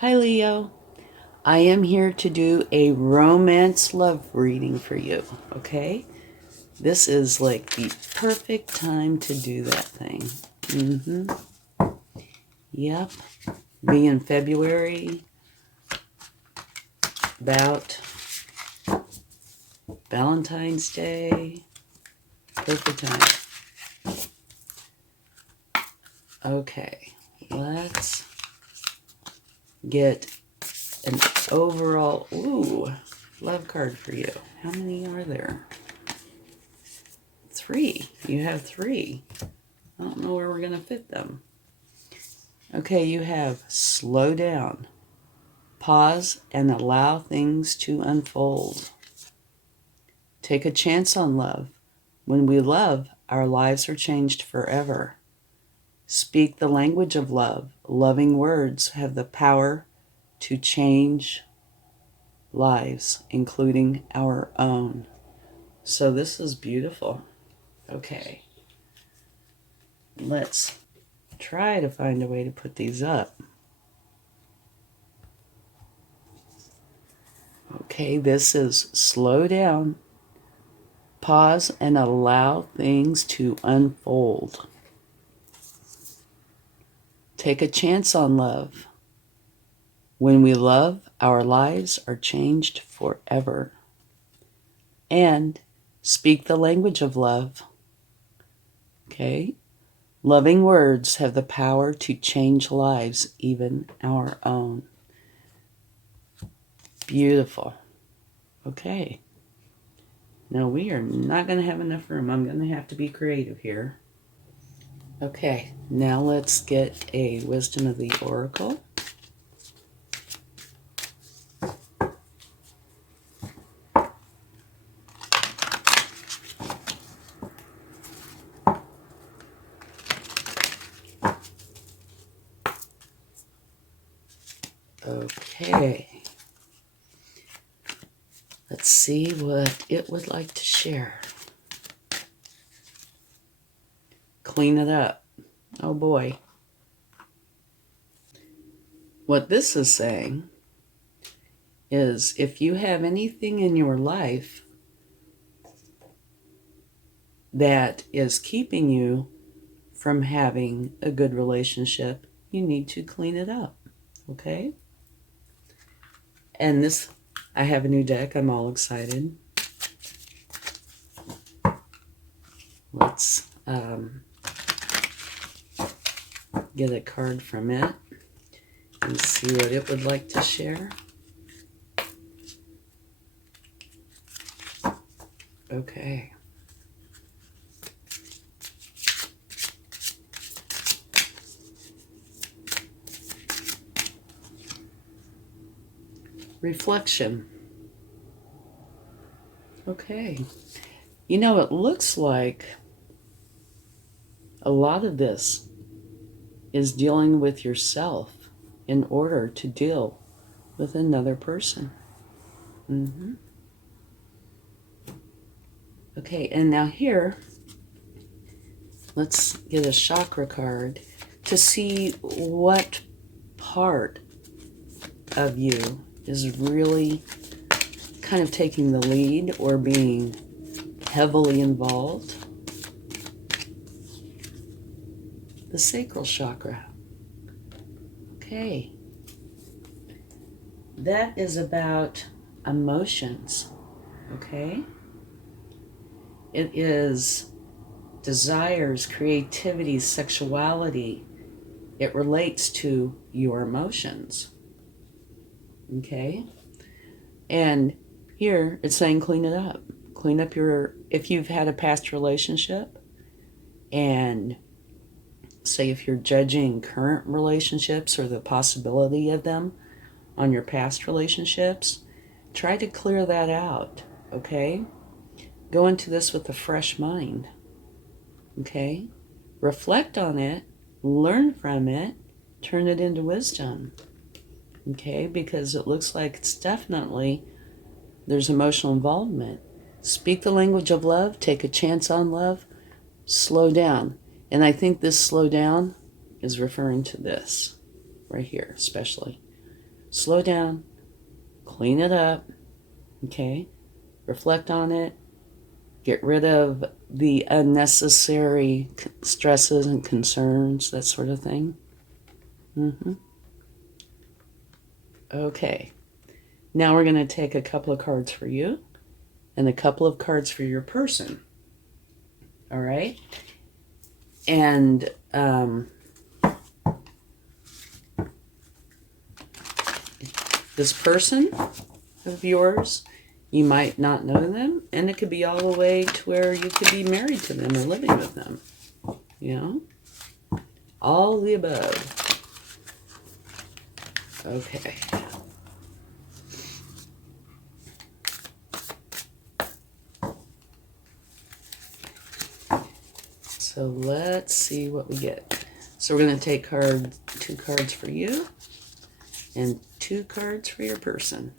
Hi, Leo. I am here to do a romance love reading for you, okay? This is like the perfect time to do that thing. Yep. Being February, about Valentine's Day. Perfect time. Okay, let's get an overall, love card for you. How many are there? 3. You have 3. I don't know where we're going to fit them. Okay, you have slow down, pause, and allow things to unfold. Take a chance on love. When we love, our lives are changed forever. Speak the language of love. Loving words have the power to change lives, including our own. So this is beautiful. Okay. Let's try to find a way to put these up. Okay, this is slow down, pause, and allow things to unfold. Take a chance on love. When we love, our lives are changed forever. And speak the language of love. Okay? Loving words have the power to change lives, even our own. Beautiful. Okay. Now we are not going to have enough room. I'm going to have to be creative here. Okay, now let's get a Wisdom of the Oracle. Okay. Let's see what it would like to share. Clean it up. Oh boy. What this is saying is if you have anything in your life that is keeping you from having a good relationship, you need to clean it up. Okay? And this, I have a new deck. I'm all excited. Let's get a card from it and see what it would like to share. Okay. Reflection. Okay. You know, it looks like a lot of this is dealing with yourself in order to deal with another person. Okay, and now here, let's get a chakra card to see what part of you is really kind of taking the lead or being heavily involved. The sacral chakra. Okay. That is about emotions. Okay. It is desires, creativity, sexuality. It relates to your emotions. Okay. And here it's saying clean it up. Clean up if you've had a past relationship, and say if you're judging current relationships or the possibility of them on your past relationships, try to clear that out, okay? Go into this with a fresh mind, okay? Reflect on it, learn from it, turn it into wisdom, okay? Because it looks like it's definitely, there's emotional involvement. Speak the language of love, take a chance on love, slow down. And I think this slow down is referring to this right here, especially. Slow down, clean it up, okay? Reflect on it, get rid of the unnecessary stresses and concerns, that sort of thing. Okay, now we're going to take a couple of cards for you and a couple of cards for your person. All right? And this person of yours, you might not know them, and it could be all the way to where you could be married to them or living with them. You know? All the above. Okay. So let's see what we get. So we're going to take two cards for you and two cards for your person.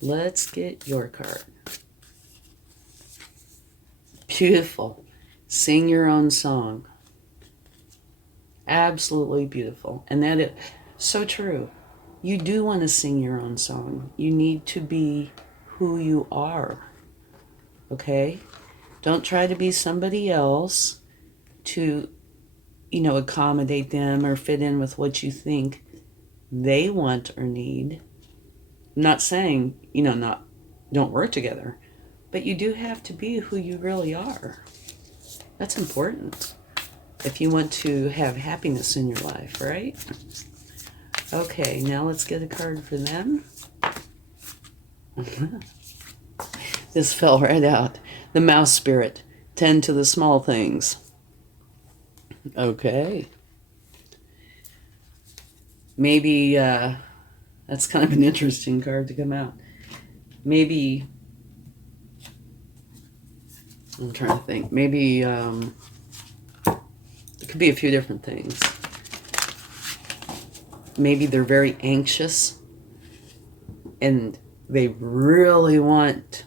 Let's get your card. Beautiful. Sing your own song. Absolutely beautiful. And that is so true. You do want to sing your own song. You need to be who you are. Okay? Don't try to be somebody else to, accommodate them or fit in with what you think they want or need. I'm not saying, don't work together, but you do have to be who you really are. That's important if you want to have happiness in your life, right? Okay, now let's get a card for them. This fell right out. The mouse spirit. Tend to the small things. Okay. Maybe that's kind of an interesting card to come out. Maybe, I'm trying to think. Maybe it could be a few different things. Maybe they're very anxious and they really want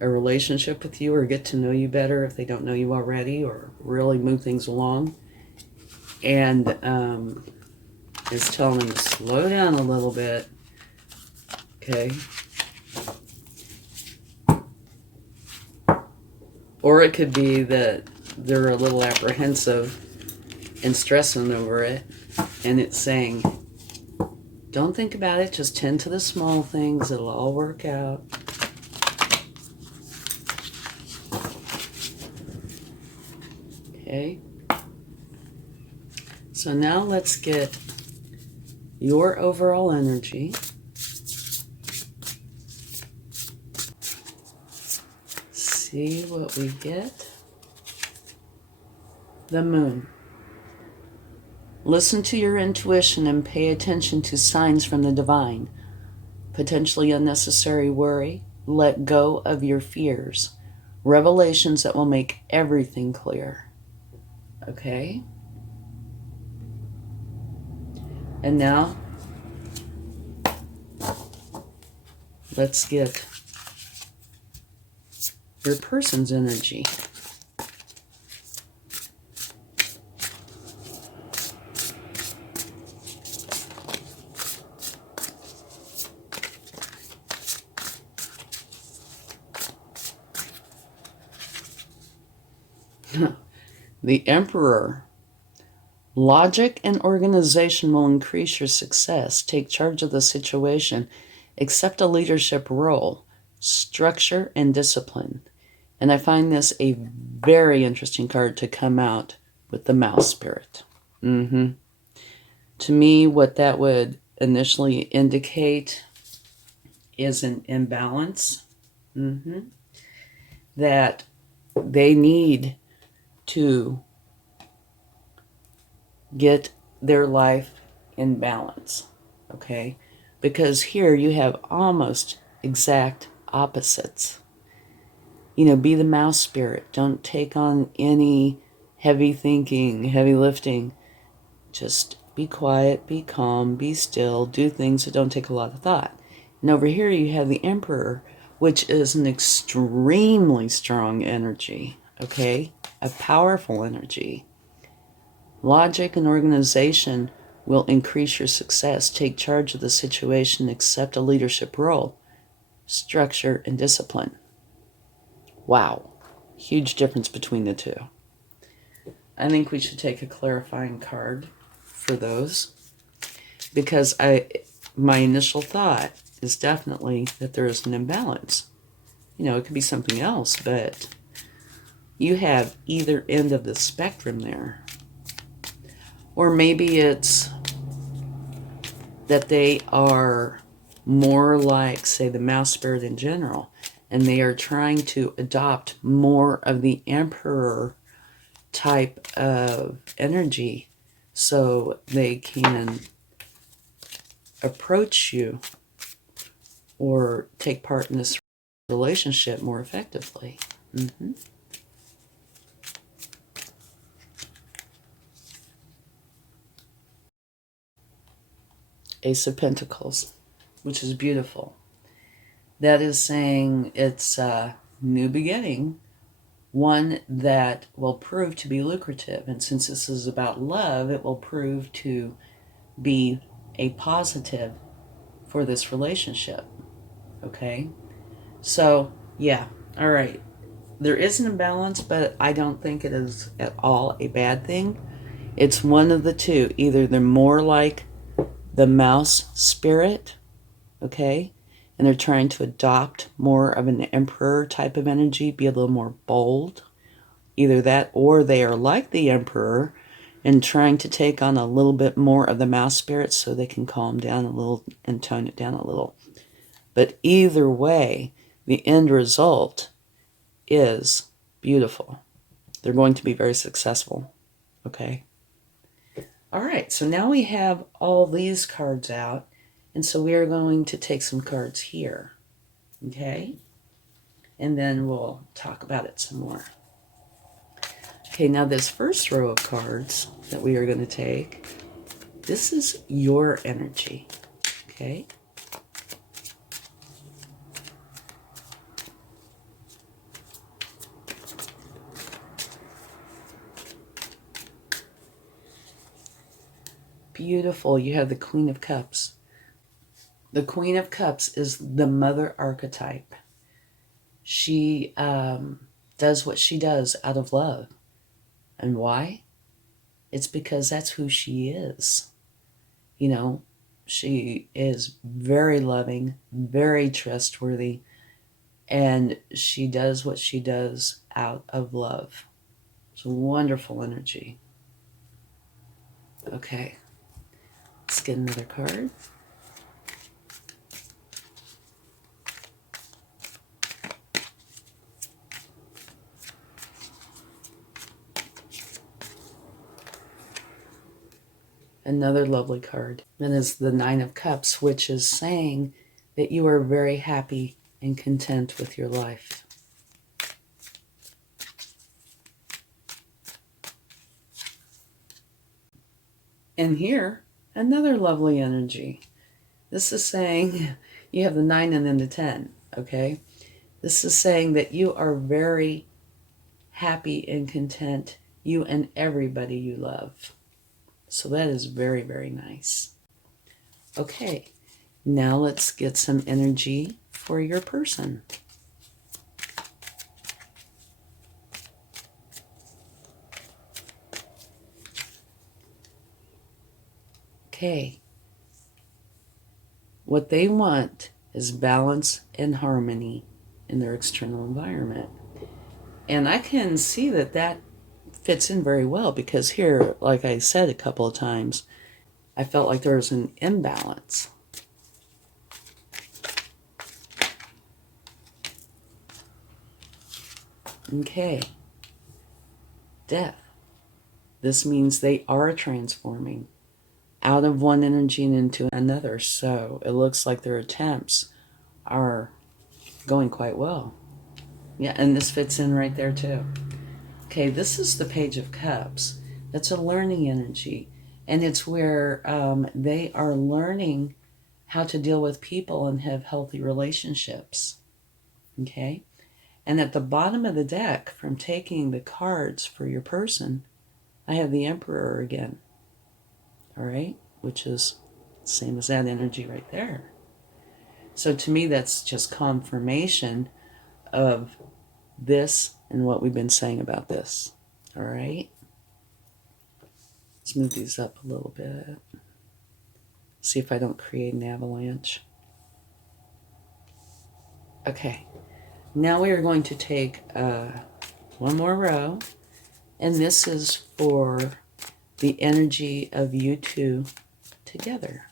a relationship with you or get to know you better if they don't know you already, or really move things along. And is telling them to slow down a little bit. Okay. Or it could be that they're a little apprehensive and stressing over it, and it's saying, don't think about it, just tend to the small things, it'll all work out. Okay. So now let's get your overall energy. See what we get. The moon. Listen to your intuition and pay attention to signs from the divine. Potentially unnecessary worry. Let go of your fears. Revelations that will make everything clear. Okay? And now, let's get your person's energy. The Emperor. Logic and organization will increase your success. Take charge of the situation. Accept a leadership role. Structure and discipline. And I find this a very interesting card to come out with the mouse spirit. To me, what that would initially indicate is an imbalance. That they need to get their life in balance, okay? Because here you have almost exact opposites. Be the mouse spirit. Don't take on any heavy thinking, heavy lifting. Just be quiet, be calm, be still, do things that don't take a lot of thought. And over here you have the Emperor, which is an extremely strong energy, okay? A powerful energy. Logic and organization will increase your success. Take charge of the situation, accept a leadership role, structure, and discipline. Wow. Huge difference between the two. I think we should take a clarifying card for those, because my initial thought is definitely that there is an imbalance. It could be something else, but you have either end of the spectrum there. Or maybe it's that they are more like, say, the mouse spirit in general, and they are trying to adopt more of the emperor type of energy so they can approach you or take part in this relationship more effectively. Ace of Pentacles, which is beautiful. That is saying it's a new beginning, one that will prove to be lucrative. And since this is about love, it will prove to be a positive for this relationship. Okay? So, yeah. All right. There is an imbalance, but I don't think it is at all a bad thing. It's one of the two. Either they're more like the mouse spirit, okay, and they're trying to adopt more of an emperor type of energy, be a little more bold. Either that, or they are like the emperor and trying to take on a little bit more of the mouse spirit so they can calm down a little and tone it down a little. But either way, the end result is beautiful. They're going to be very successful, okay? All right, so now we have all these cards out, and so we are going to take some cards here, okay? And then we'll talk about it some more. Okay, now this first row of cards that we are going to take, this is your energy, okay? Beautiful. You have the Queen of Cups. The Queen of Cups is the mother archetype. She does what she does out of love. And why? It's because that's who she is. She is very loving, very trustworthy, and she does what she does out of love. It's a wonderful energy. Okay. Let's get another card. Another lovely card. That is the Nine of Cups, which is saying that you are very happy and content with your life. And here, another lovely energy. This is saying you have the 9 and then the 10, okay? This is saying that you are very happy and content, you and everybody you love. So that is very, very nice. Okay, now let's get some energy for your person. Okay. What they want is balance and harmony in their external environment. And I can see that that fits in very well, because here, like I said a couple of times, I felt like there was an imbalance. Okay. Death. This means they are transforming out of one energy and into another. So it looks like their attempts are going quite well. Yeah, and this fits in right there too. Okay, this is the Page of Cups. That's a learning energy. And it's where they are learning how to deal with people and have healthy relationships. Okay? And at the bottom of the deck, from taking the cards for your person, I have the Emperor again. All right? which is the same as that energy right there. So to me, that's just confirmation of this and what we've been saying about this. All right? Let's move these up a little bit. See if I don't create an avalanche. Okay. Now we are going to take one more row, and this is for the energy of you two together.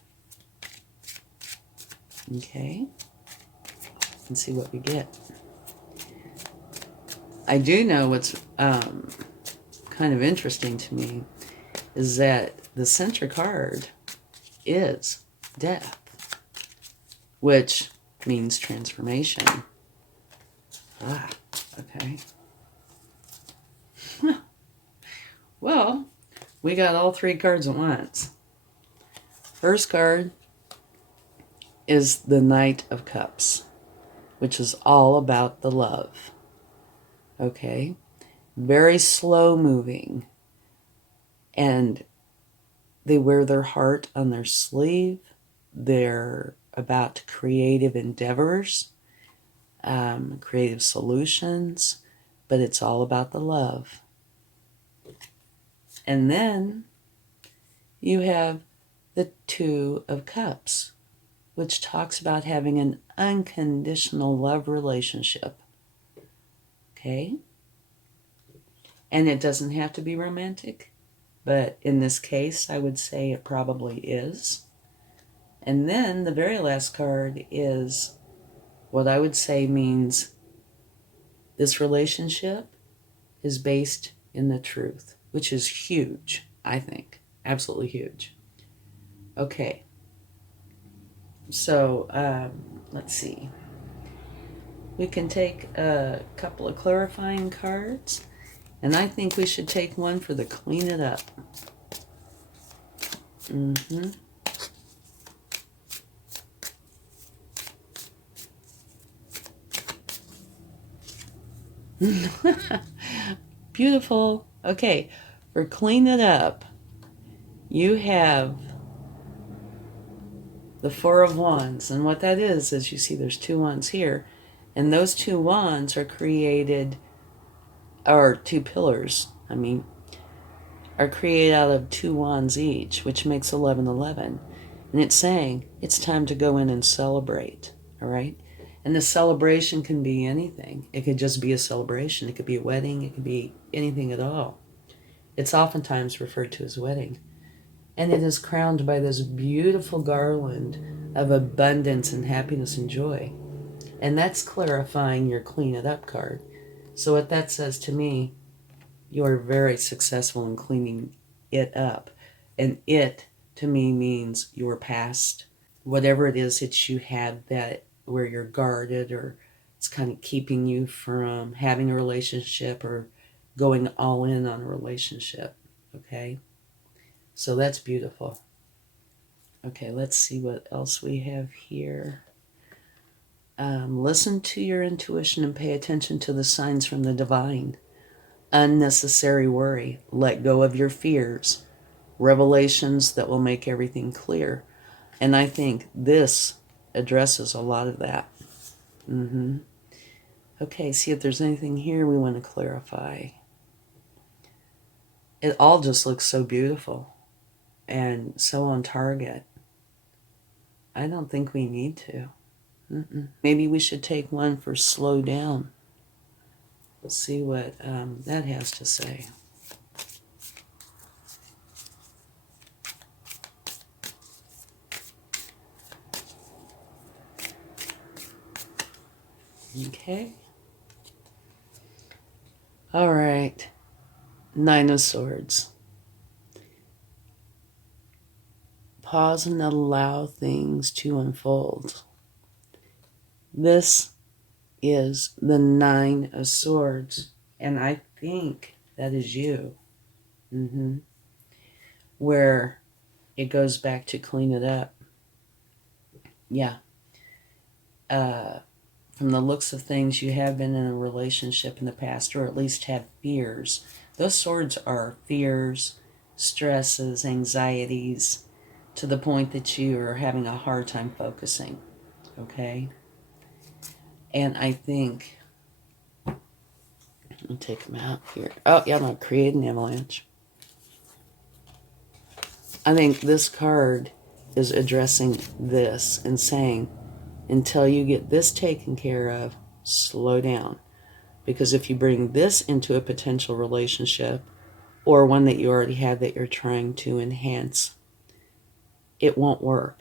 Okay? And see what we get. I do know what's kind of interesting to me is that the center card is death, which means transformation. Ah, okay. Well, we got all three cards at once. First card is the Knight of Cups, which is all about the love. Okay? Very slow moving. And they wear their heart on their sleeve. They're about creative endeavors, creative solutions, but it's all about the love. And then you have the Two of Cups, which talks about having an unconditional love relationship. Okay? And it doesn't have to be romantic, but in this case, I would say it probably is. And then the very last card is what I would say means this relationship is based in the truth, which is huge, I think. Absolutely huge. Okay. So, let's see. We can take a couple of clarifying cards, and I think we should take one for the clean it up. Beautiful. Okay, for clean it up, you have the Four of Wands, and what that is you see there's two wands here, and those two wands are created, or two pillars, are created out of two wands each, which makes 11. And it's saying it's time to go in and celebrate, all right? And the celebration can be anything. It could just be a celebration. It could be a wedding. It could be anything at all. It's oftentimes referred to as wedding. And it is crowned by this beautiful garland of abundance and happiness and joy. And that's clarifying your clean it up card. So what that says to me, you're very successful in cleaning it up. And it, to me, means your past. Whatever it is that you had that where you're guarded, or it's kind of keeping you from having a relationship or going all in on a relationship. Okay? So that's beautiful. Okay, let's see what else we have here. Listen to your intuition and pay attention to the signs from the divine. Unnecessary worry. Let go of your fears. Revelations that will make everything clear. And I think this addresses a lot of that. Okay, see if there's anything here we want to clarify. It all just looks so beautiful and so on target. I don't think we need to. Maybe we should take one for slow down. Let's see what that has to say. Okay. All right. Nine of Swords. Pause and allow things to unfold. This is the Nine of Swords, and I think that is you. Where it goes back to clean it up. Yeah. From the looks of things, you have been in a relationship in the past, or at least had fears. Those swords are fears, stresses, anxieties, to the point that you are having a hard time focusing, okay? And I think, let me take them out here. Oh, yeah, I'm going to create an avalanche. I think this card is addressing this and saying, until you get this taken care of, slow down. Because if you bring this into a potential relationship, or one that you already had that you're trying to enhance, it won't work.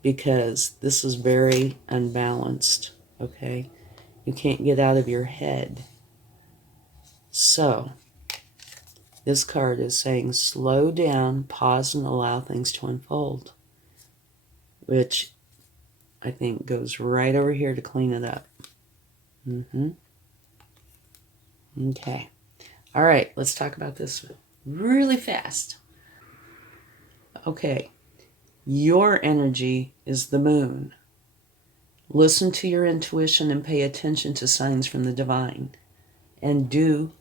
Because this is very unbalanced, okay? You can't get out of your head. So, this card is saying slow down, pause, and allow things to unfold. Which I think goes right over here to clean it up. Okay. All right, let's talk about this really fast. Okay. Your energy is the moon. Listen to your intuition and pay attention to signs from the divine. And do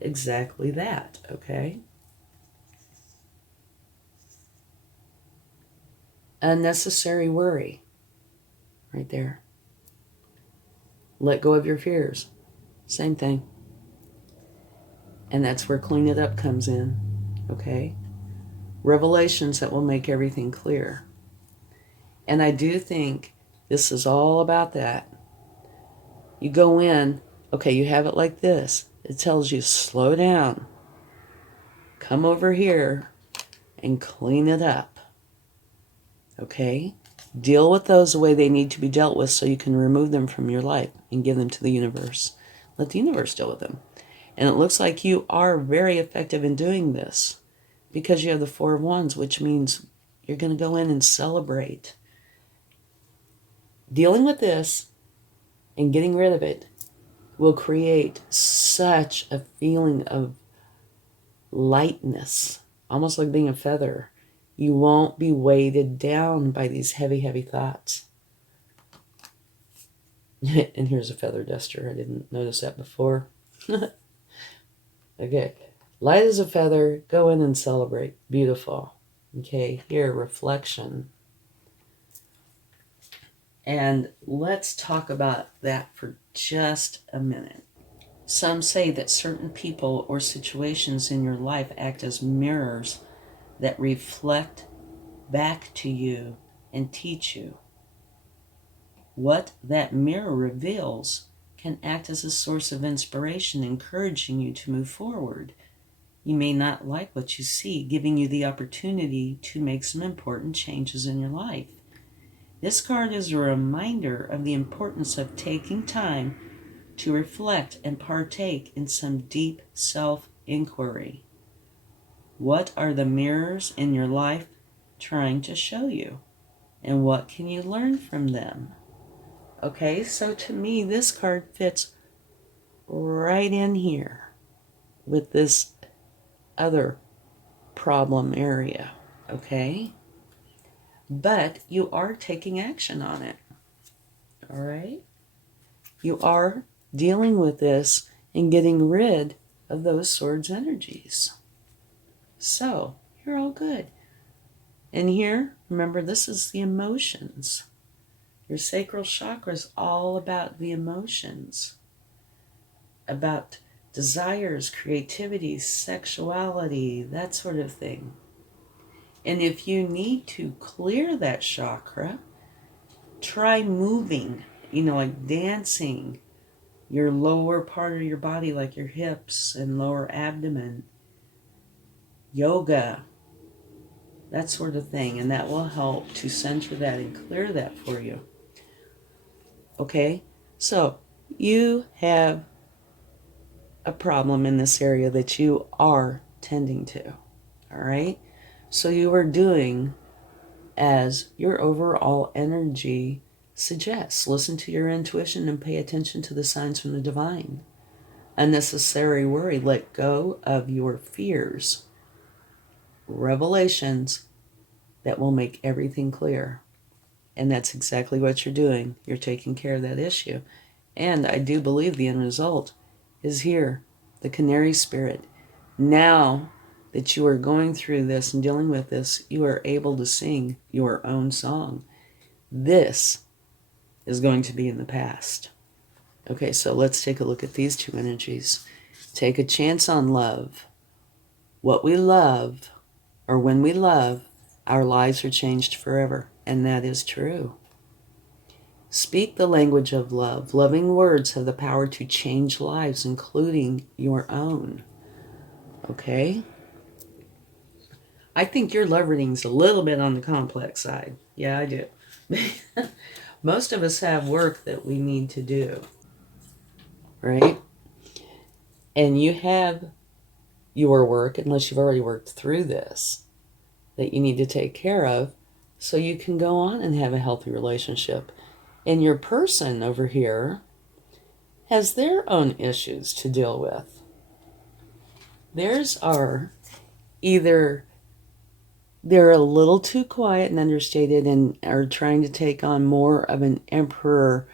exactly that, okay? Unnecessary worry. Right there. Let go of your fears. Same thing. And that's where clean it up comes in, okay? Revelations that will make everything clear. And I do think this is all about that. You go in, okay, you have it like this. It tells you slow down. Come over here and clean it up. Okay? Deal with those the way they need to be dealt with so you can remove them from your life and give them to the universe. Let the universe deal with them. And it looks like you are very effective in doing this because you have the Four of Wands, which means you're going to go in and celebrate. Dealing with this and getting rid of it will create such a feeling of lightness, almost like being a feather. You won't be weighted down by these heavy, heavy thoughts. And here's a feather duster. I didn't notice that before. Okay. Light as a feather. Go in and celebrate. Beautiful. Okay. Here, reflection. And let's talk about that for just a minute. Some say that certain people or situations in your life act as mirrors that reflect back to you and teach you. What that mirror reveals can act as a source of inspiration, encouraging you to move forward. You may not like what you see, giving you the opportunity to make some important changes in your life. This card is a reminder of the importance of taking time to reflect and partake in some deep self-inquiry. What are the mirrors in your life trying to show you? And what can you learn from them? Okay, so to me, this card fits right in here with this other problem area, okay? But you are taking action on it, all right? You are dealing with this and getting rid of those swords energies. So, you're all good. And here, remember, this is the emotions. Your sacral chakra is all about the emotions, about desires, creativity, sexuality, that sort of thing. And if you need to clear that chakra, try moving, like dancing your lower part of your body, like your hips and lower abdomen, yoga, that sort of thing. And that will help to center that and clear that for you. Okay, so you have a problem in this area that you are tending to, all right? So you are doing as your overall energy suggests. Listen to your intuition and pay attention to the signs from the divine. Unnecessary worry, let go of your fears. Revelations that will make everything clear. And that's exactly what you're doing. You're taking care of that issue. And I do believe the end result is here. The canary spirit. Now that you are going through this and dealing with this, you are able to sing your own song. This is going to be in the past. Okay, so let's take a look at these two energies. Take a chance on love. What we love, or when we love, our lives are changed forever. And that is true. Speak the language of love. Loving words have the power to change lives, including your own. Okay? I think your love reading's a little bit on the complex side. Yeah, I do. Most of us have work that we need to do, right? And you have your work, unless you've already worked through this, that you need to take care of so you can go on and have a healthy relationship. And your person over here has their own issues to deal with. Theirs are either they're a little too quiet and understated and are trying to take on more of an emperor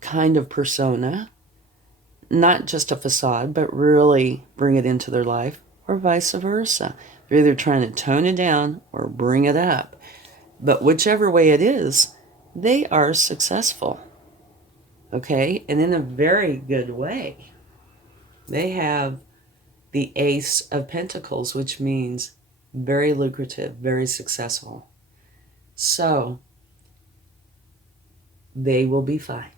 kind of persona, not just a facade, but really bring it into their life, or vice versa. They're either trying to tone it down or bring it up. But whichever way it is, they are successful. Okay? And in a very good way. They have the Ace of Pentacles, which means very lucrative, very successful. So, they will be fine.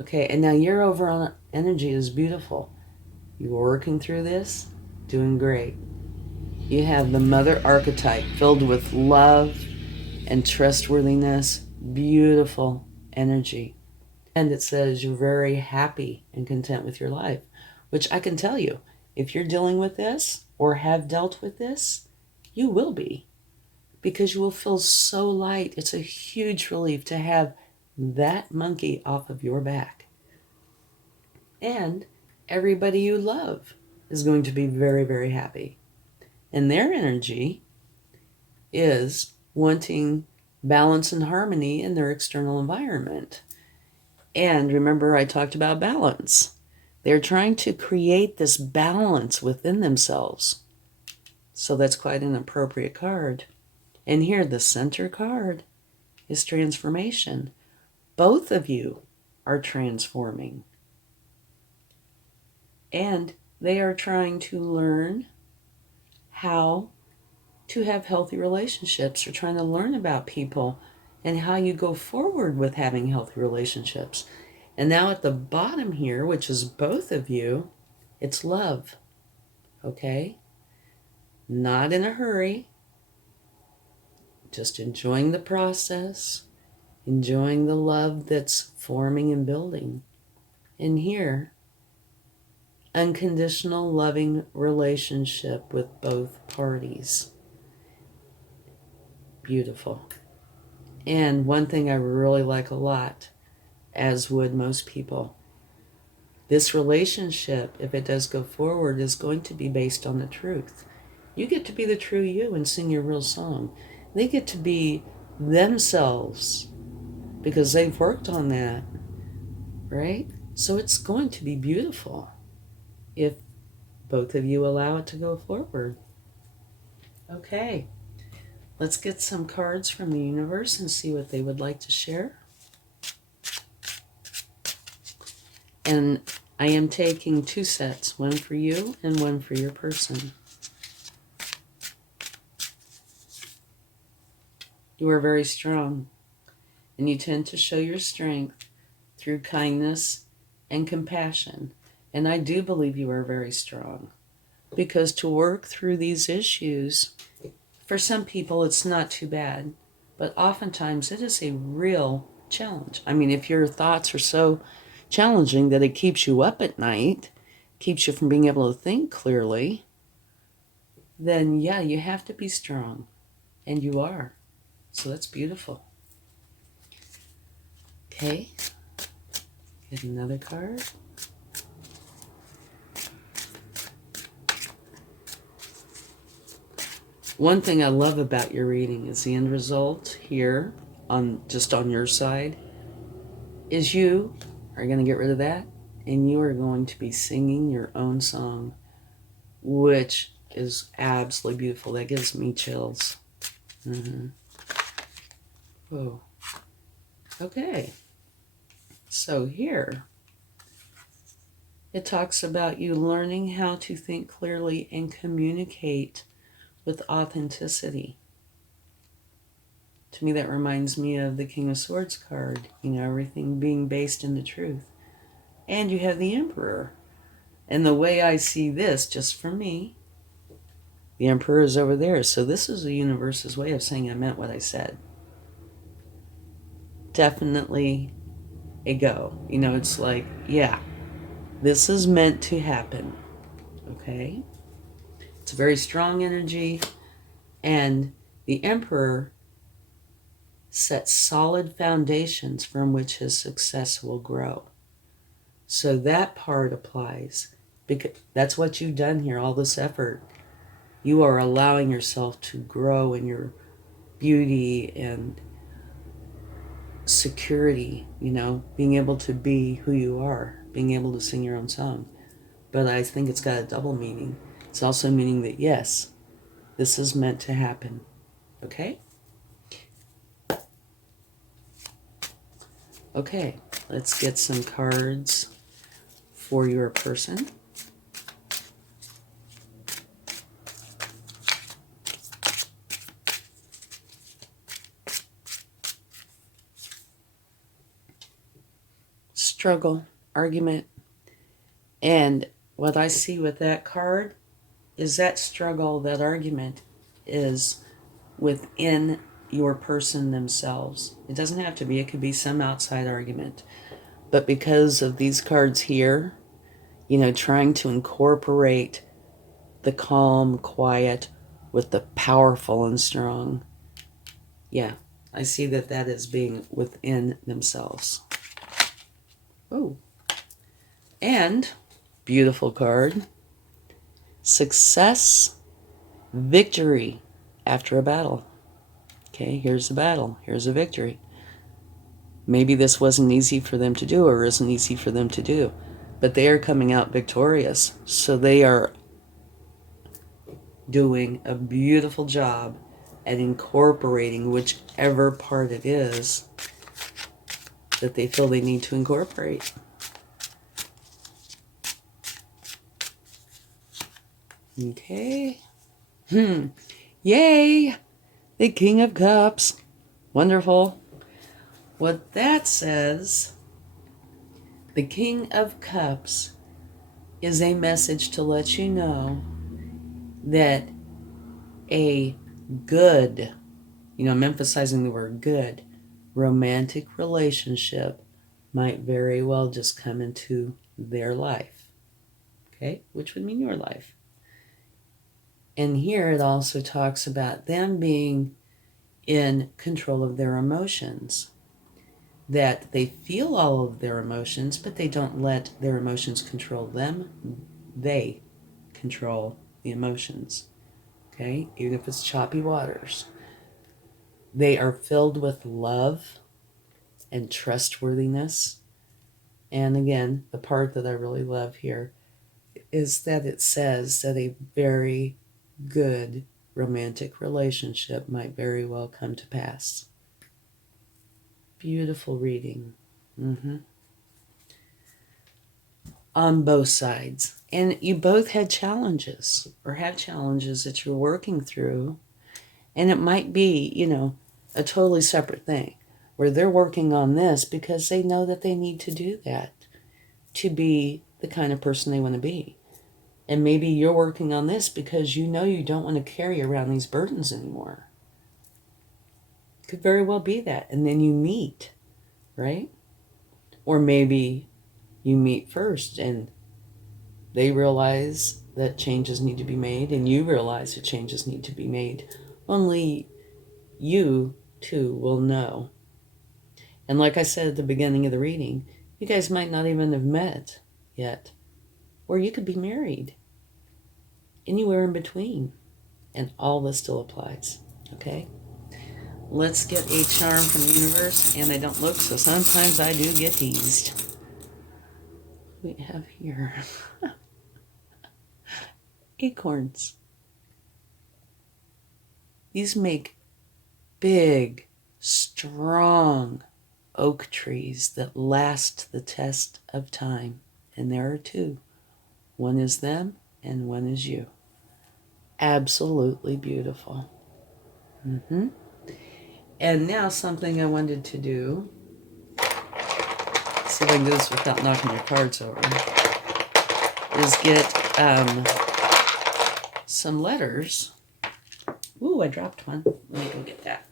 Okay, and now your overall energy is beautiful. You're working through this, doing great. You have the mother archetype filled with love and trustworthiness, beautiful energy. And it says you're very happy and content with your life, which I can tell you, if you're dealing with this or have dealt with this, you will be, because you will feel so light. It's a huge relief to have that monkey off of your back. And everybody you love is going to be very, very happy. And their energy is wanting balance and harmony in their external environment. And remember, I talked about balance. They're trying to create this balance within themselves. So that's quite an appropriate card. And here, the center card is transformation. Both of you are transforming. And they are trying to learn how to have healthy relationships. They're trying to learn about people and how you go forward with having healthy relationships. And now at the bottom here, which is both of you, it's love. Okay? Not in a hurry. Just enjoying the process. Enjoying the love that's forming and building. And here, unconditional loving relationship with both parties. Beautiful. And one thing I really like a lot, as would most people, this relationship, if it does go forward, is going to be based on the truth. You get to be the true you and sing your real song. They get to be themselves because they've worked on that, right? So it's going to be beautiful if both of you allow it to go forward. Okay, let's get some cards from the universe and see what they would like to share. And I am taking 2 sets, one for you and one for your person. You are very strong, and you tend to show your strength through kindness and compassion. And I do believe you are very strong, because to work through these issues, for some people it's not too bad, but oftentimes it is a real challenge. I mean, if your thoughts are so challenging that it keeps you up at night, keeps you from being able to think clearly, then yeah, you have to be strong, and you are. So that's beautiful. Okay, get another card. One thing I love about your reading is the end result here, just on your side, is you are going to get rid of that, and you are going to be singing your own song, which is absolutely beautiful. That gives me chills. Whoa. Okay. So here, it talks about you learning how to think clearly and communicate with authenticity. To me, that reminds me of the King of Swords card. You know, everything being based in the truth. And you have the Emperor. And the way I see this, just for me, the Emperor is over there. So this is the universe's way of saying I meant what I said. Definitely a go. You know, it's like, yeah, this is meant to happen. Okay? It's a very strong energy. And the Emperor sets solid foundations from which his success will grow. So that part applies. Because that's what you've done here, all this effort. You are allowing yourself to grow in your beauty and security, you know, being able to be who you are, being able to sing your own song. But I think it's got a double meaning. It's also meaning that, yes, this is meant to happen. Okay? Okay, let's get some cards for your person. Struggle, argument. And what I see with that card is that struggle, that argument is within your person themselves. It doesn't have to be, it could be some outside argument. But because of these cards here, you know, trying to incorporate the calm, quiet with the powerful and strong. Yeah, I see that that is being within themselves. Oh. And, beautiful card, success, victory after a battle. Okay, here's the battle. Here's a victory. Maybe this wasn't easy for them to do or isn't easy for them to do, but they are coming out victorious. So they are doing a beautiful job at incorporating whichever part it is that they feel they need to incorporate. Okay. Yay! The King of Cups. Wonderful. What that says, the King of Cups is a message to let you know that a good, you know, I'm emphasizing the word good, romantic relationship might very well just come into their life. Okay? Which would mean your life. And here it also talks about them being in control of their emotions. That they feel all of their emotions, but they don't let their emotions control them. They control the emotions. Okay? Even if it's choppy waters. They are filled with love and trustworthiness. And again, the part that I really love here is that it says that a very good romantic relationship might very well come to pass. Beautiful reading. On both sides. And you both had challenges or have challenges that you're working through. And it might be, you know, a totally separate thing where they're working on this because they know that they need to do that to be the kind of person they want to be. And maybe you're working on this because you know you don't want to carry around these burdens anymore. Could very well be that. And then you meet, right? Or maybe you meet first and they realize that changes need to be made and you realize that changes need to be made. Only you too will know. And like I said at the beginning of the reading, you guys might not even have met yet. Or you could be married. Anywhere in between. And all this still applies. Okay? Let's get a charm from the universe. And I don't look, so sometimes I do get teased. What do we have here? Acorns. These make big, strong oak trees that last the test of time. And there are two. One is them and one is you. Absolutely beautiful. And now something I wanted to do, see if I can do this without knocking your cards over, is get some letters. Ooh, I dropped one. Let me go get that.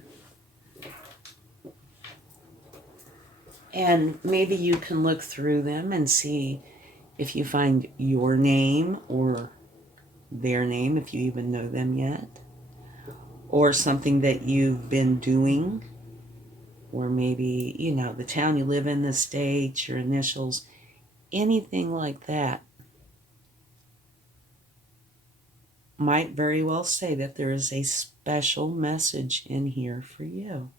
And maybe you can look through them and see if you find your name or their name, if you even know them yet, or something that you've been doing, or maybe, you know, the town you live in, the state, your initials, anything like that might very well say that there is a special message in here for you.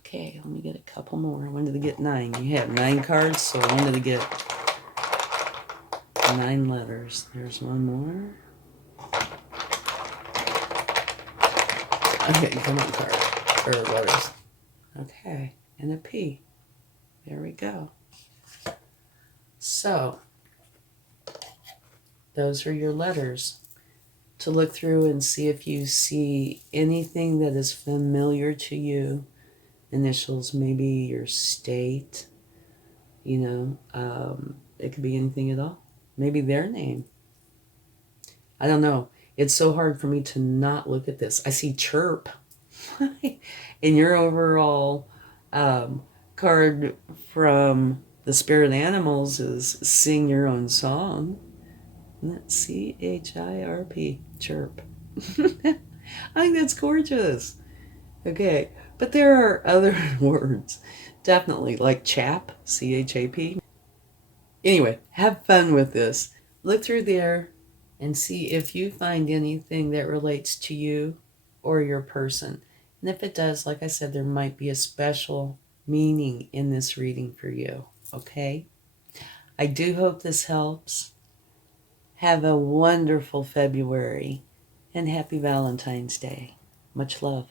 Okay, let me get a couple more. I wanted to get 9. You have 9 cards, so I wanted to get 9 letters. There's one more. Okay, come on, card. Or letters. Okay, and a P. There we go. So, those are your letters to look through and see if you see anything that is familiar to you. Initials, maybe your state, you know, it could be anything at all. Maybe their name. I don't know. It's so hard for me to not look at this. I see chirp. And your overall card from the spirit animals is sing your own song. And that's C-H-I-R-P, chirp. I think that's gorgeous. Okay, but there are other words, definitely, like chap, C-H-A-P. Anyway, have fun with this. Look through there and see if you find anything that relates to you or your person. And if it does, like I said, there might be a special meaning in this reading for you, okay? I do hope this helps. Have a wonderful February and happy Valentine's Day. Much love.